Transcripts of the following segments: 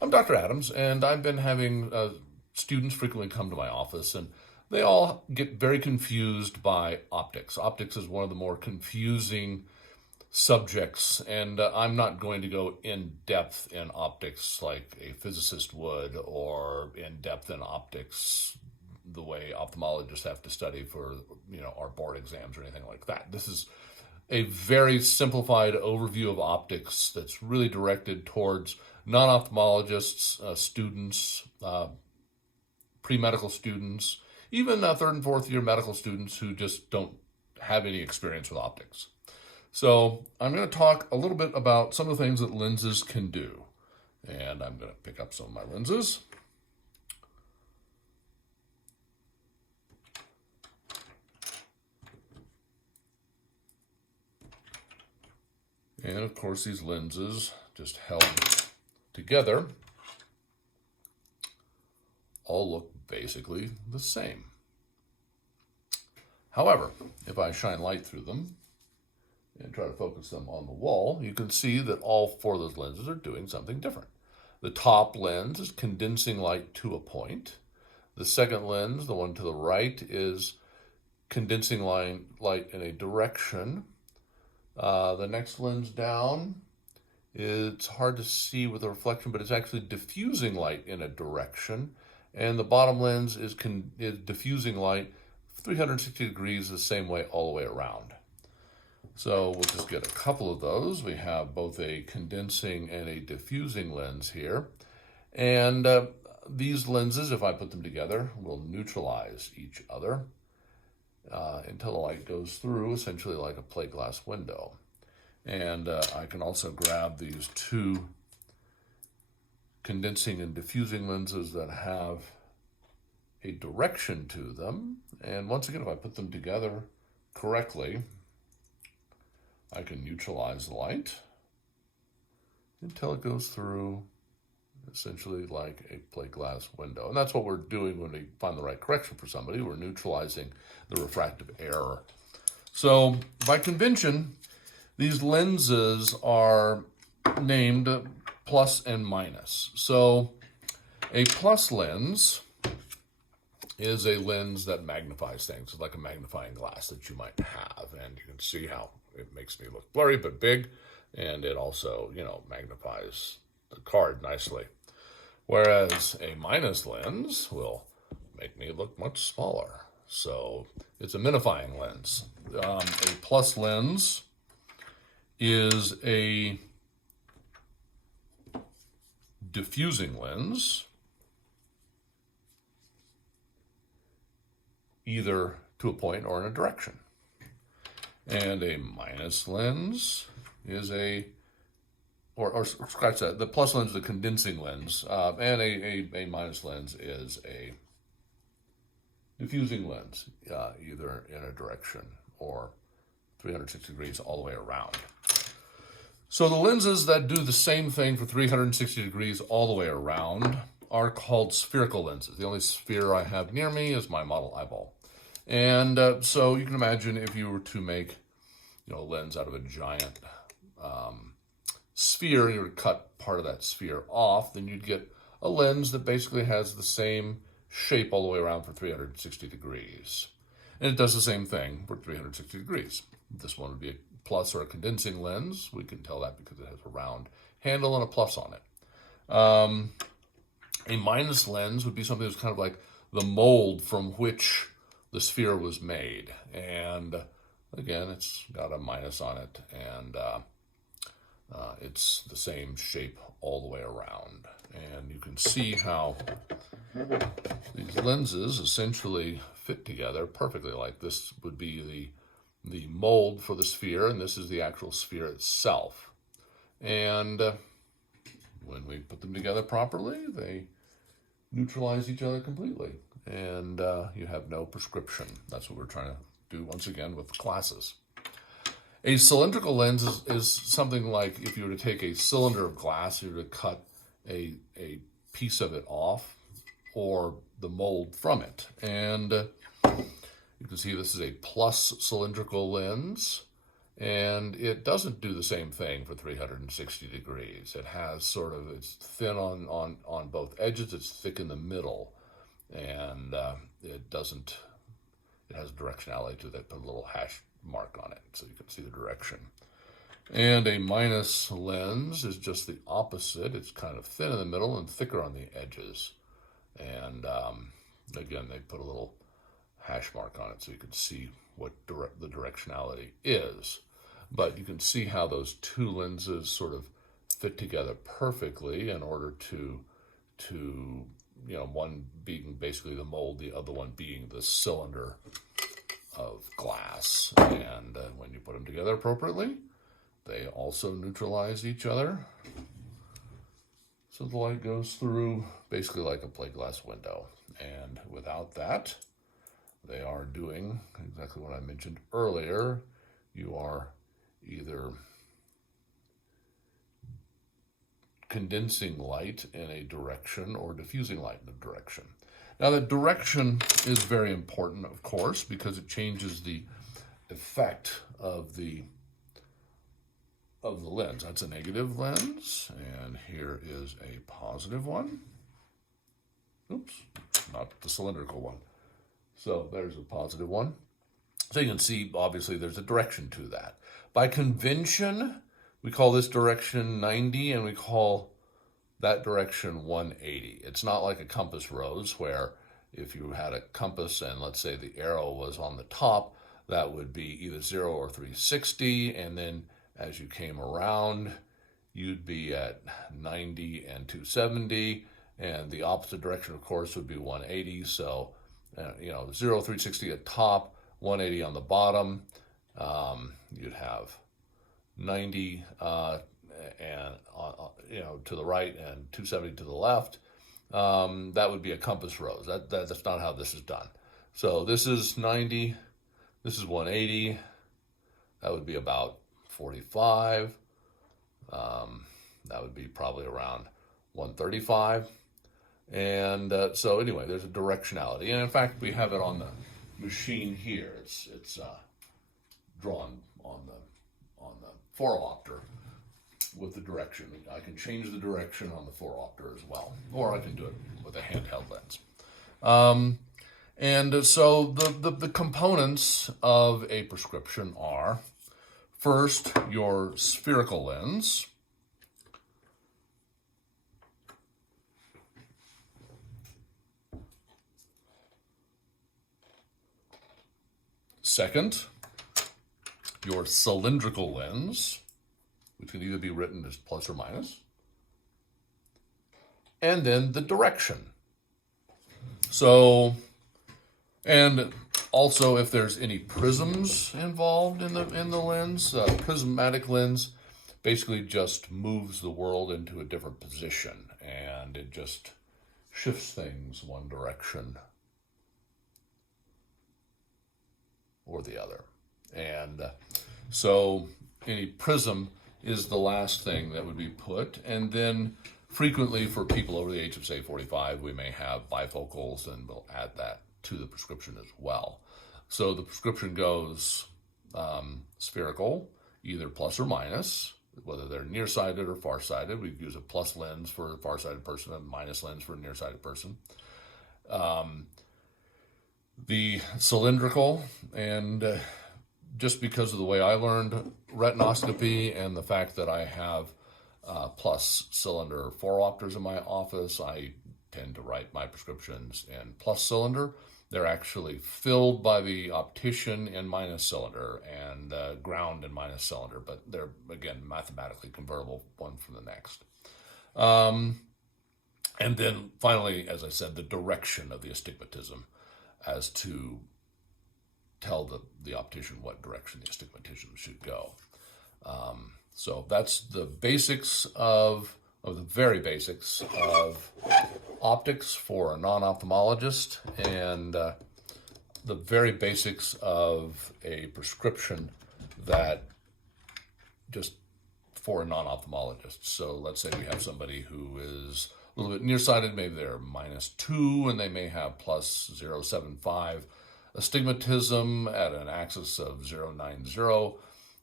I'm Dr. Adams, and I've been having students frequently come to my office, and they all get very confused by optics. Optics is one of the more confusing subjects, and I'm not going to go in depth in optics like a physicist would, or in depth in optics the way ophthalmologists have to study for our board exams or anything like that. This is a very simplified overview of optics that's really directed towards non-ophthalmologists, students, pre-medical students, even third and fourth year medical students who just don't have any experience with optics. So I'm going to talk a little bit about some of the things that lenses can do. And I'm going to pick up some of my lenses. And of course, these lenses, just held together, all look basically the same. However, if I shine light through them and try to focus them on the wall, you can see that all four of those lenses are doing something different. The top lens is condensing light to a point. The second lens, the one to the right, is condensing light in a direction. The next lens down, it's hard to see with the reflection, but it's actually diffusing light in a direction. And the bottom lens is diffusing light 360 degrees the same way all the way around. So we'll just get a couple of those. We have both a condensing and a diffusing lens here. And these lenses, if I put them together, will neutralize each other until the light goes through, essentially like a plate glass window. And I can also grab these two condensing and diffusing lenses that have a direction to them. And once again, if I put them together correctly, I can neutralize the light until it goes through, essentially like a plate glass window. And that's what we're doing when we find the right correction for somebody. We're neutralizing the refractive error. So by convention, these lenses are named plus and minus. So a plus lens is a lens that magnifies things. It's like a magnifying glass that you might have. And you can see how it makes me look blurry but big. And it also, magnifies the card nicely. Whereas a minus lens will make me look much smaller. So it's a minifying lens. A plus lens is a diffusing lens, either to a point or in a direction. And a minus lens is or scratch that, the plus lens is a condensing lens, and a minus lens is a diffusing lens, either in a direction or 360 degrees all the way around. So the lenses that do the same thing for 360 degrees all the way around are called spherical lenses. The only sphere I have near me is my model eyeball. And so you can imagine if you were to make a lens out of a giant sphere, and you would cut part of that sphere off, then you'd get a lens that basically has the same shape all the way around for 360 degrees. And it does the same thing for 360 degrees. This one would be a plus or a condensing lens. We can tell that because it has a round handle and a plus on it. A minus lens would be something that's kind of like the mold from which the sphere was made. And again, it's got a minus on it, and it's the same shape all the way around. And you can see how these lenses essentially fit together perfectly. Like this would be the mold for the sphere, and this is the actual sphere itself. And when we put them together properly, they neutralize each other completely. And you have no prescription. That's what we're trying to do once again with classes. A cylindrical lens is something like if you were to take a cylinder of glass, you were to cut a piece of it off or the mold from it. And you can see this is a plus cylindrical lens, And it doesn't do the same thing for 360 degrees. It has sort of, it's thin on both edges, it's thick in the middle, and it doesn't, it has directionality to that, put a little hash mark on it so you can see the direction. And a minus lens is just the opposite. It's kind of thin in the middle and thicker on the edges. And again, they put a little hash mark on it so you can see what the directionality is. But you can see how those two lenses sort of fit together perfectly in order to one being basically the mold, the other one being the cylinder of glass. And when you put them together appropriately, they also neutralize each other. So the light goes through basically like a plate glass window. And without that, they are doing exactly what I mentioned earlier. You are either condensing light in a direction or diffusing light in a direction. Now, the direction is very important, of course, because it changes the effect of the lens. That's a negative lens, and here is a positive one. Oops, not the cylindrical one. So there's a positive one. So you can see, obviously, there's a direction to that. By convention, we call this direction 90, and we call that direction 180. It's not like a compass rose, where if you had a compass and let's say the arrow was on the top, that would be either 0 or 360, and then as you came around, you'd be at 90 and 270, and the opposite direction, of course, would be 180. So, 0, 360 at top, 180 on the bottom. You'd have 90 and to the right and 270 to the left. That would be a compass rose. That's not how this is done. So this is 90. This is 180. That would be about 45. That would be probably around 135. And so anyway, there's a directionality. And in fact, we have it on the machine here. It's drawn on the 4-opter with the direction. I can change the direction on the 4-opter as well, or I can do it with a handheld lens. And so the components of a prescription are, first, your spherical lens. Second, your cylindrical lens, which can either be written as plus or minus. And then the direction. So, and also if there's any prisms involved in the lens, prismatic lens basically just moves the world into a different position, and it just shifts things one direction or the other. And so any prism is the last thing that would be put. And then frequently for people over the age of, say, 45, we may have bifocals, and we'll add that to the prescription as well. So the prescription goes spherical, either plus or minus, whether they're nearsighted or farsighted. We use a plus lens for a farsighted person, a minus lens for a nearsighted person. The cylindrical, and just because of the way I learned retinoscopy and the fact that I have plus cylinder 4-opters in my office, I tend to write my prescriptions in plus cylinder. They're actually filled by the optician in minus cylinder and ground in minus cylinder, but they're, again, mathematically convertible one from the next. And then finally, as I said, the direction of the astigmatism, as to tell the optician what direction the astigmatism should go. So that's the basics of the very basics of optics for a non-ophthalmologist, and the very basics of a prescription that just for a non-ophthalmologist. So let's say we have somebody who is a little bit nearsighted, maybe they're -2 and they may have +0.75 astigmatism at an axis of 0.90.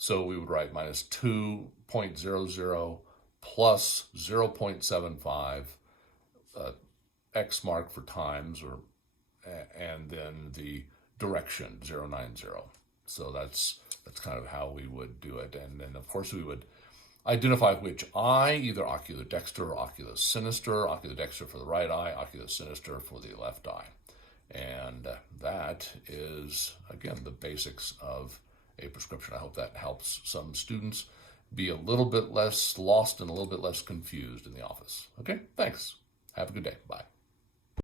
So we would write minus 2.00 plus 0.75 X mark for times, and then the direction 090. So that's kind of how we would do it. And then of course we would identify which eye, either oculodexter or oculosinister, oculodexter for the right eye, oculosinister for the left eye. And that is, again, the basics of a prescription. I hope that helps some students be a little bit less lost and a little bit less confused in the office. Okay, thanks. Have a good day. Bye.